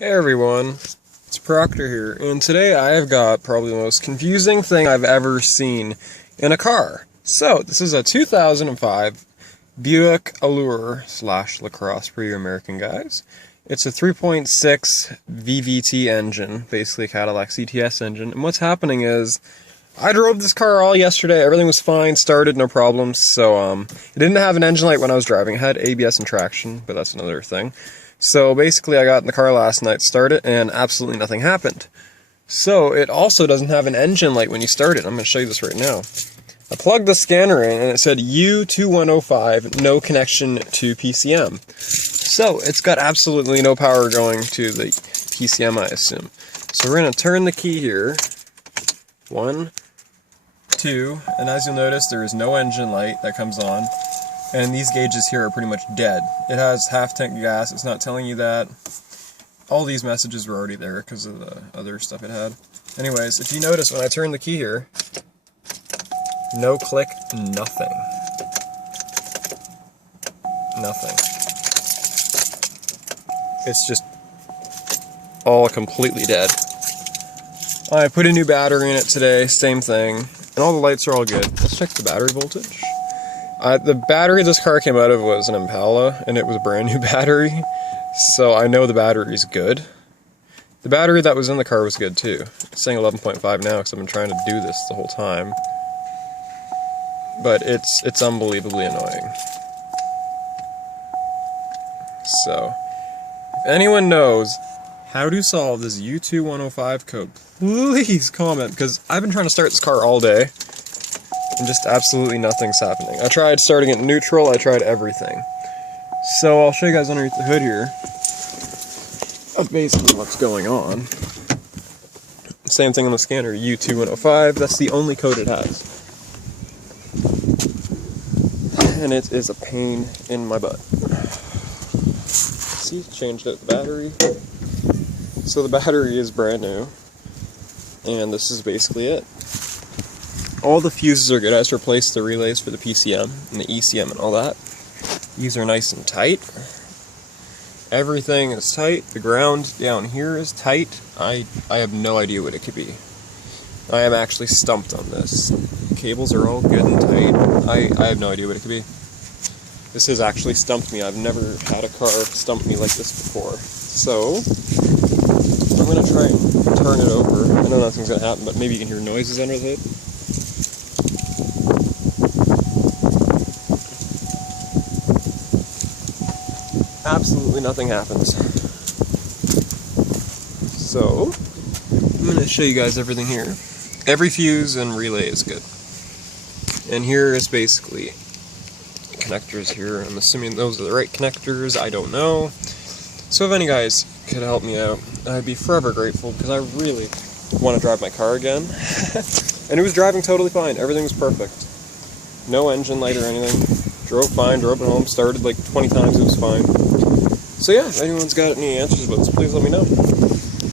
Hey everyone, it's Proctor here, and today I have got probably the most confusing thing I've ever seen in a car. So, this is a 2005 Buick Allure / LaCrosse for you American guys. It's a 3.6 VVT engine, basically a Cadillac CTS engine, and what's happening is, I drove this car all yesterday, everything was fine, started, no problems, so it didn't have an engine light when I was driving. It had ABS and traction, but that's another thing. So basically I got in the car last night, started, and absolutely nothing happened. So it also doesn't have an engine light when you start it. I'm going to show you this right now. I plugged the scanner in and it said U2105, no connection to PCM. So it's got absolutely no power going to the PCM, I assume. So we're going to turn the key here. 1, 2, and as you'll notice there is no engine light that comes on. And these gauges here are pretty much dead. It has half tank gas, it's not telling you that. All these messages were already there because of the other stuff it had. Anyways, if you notice when I turn the key here, no click, nothing. Nothing. It's just all completely dead. I put a new battery in it today, same thing, and all the lights are all good. Let's check the battery voltage. The battery this car came out of was an Impala, and it was a brand new battery, so I know the battery's good. The battery that was in the car was good too. It's saying 11.5 now because I've been trying to do this the whole time. But it's unbelievably annoying. So, if anyone knows how to solve this U2105 code, please comment, because I've been trying to start this car all day. And just absolutely nothing's happening. I tried starting it neutral, I tried everything. So I'll show you guys underneath the hood here. That's basically what's going on. Same thing on the scanner, U2105, that's the only code it has. And it is a pain in my butt. See, changed out the battery. So the battery is brand new. And this is basically it. All the fuses are good. I just replaced the relays for the PCM and the ECM and all that. These are nice and tight. Everything is tight. The ground down here is tight. I have no idea what it could be. I am actually stumped on this. Cables are all good and tight. I have no idea what it could be. This has actually stumped me. I've never had a car stump me like this before. So, I'm going to try and turn it over. I know nothing's going to happen, but maybe you can hear noises under the hood. Absolutely nothing happens. So, I'm going to show you guys everything here. Every fuse and relay is good. And here is basically connectors here. I'm assuming those are the right connectors, I don't know. So if any guys could help me out, I'd be forever grateful, because I really want to drive my car again. And it was driving totally fine, everything was perfect. No engine light or anything. Drove fine, drove it home, started like 20 times, it was fine. So yeah, if anyone's got any answers about this, please let me know.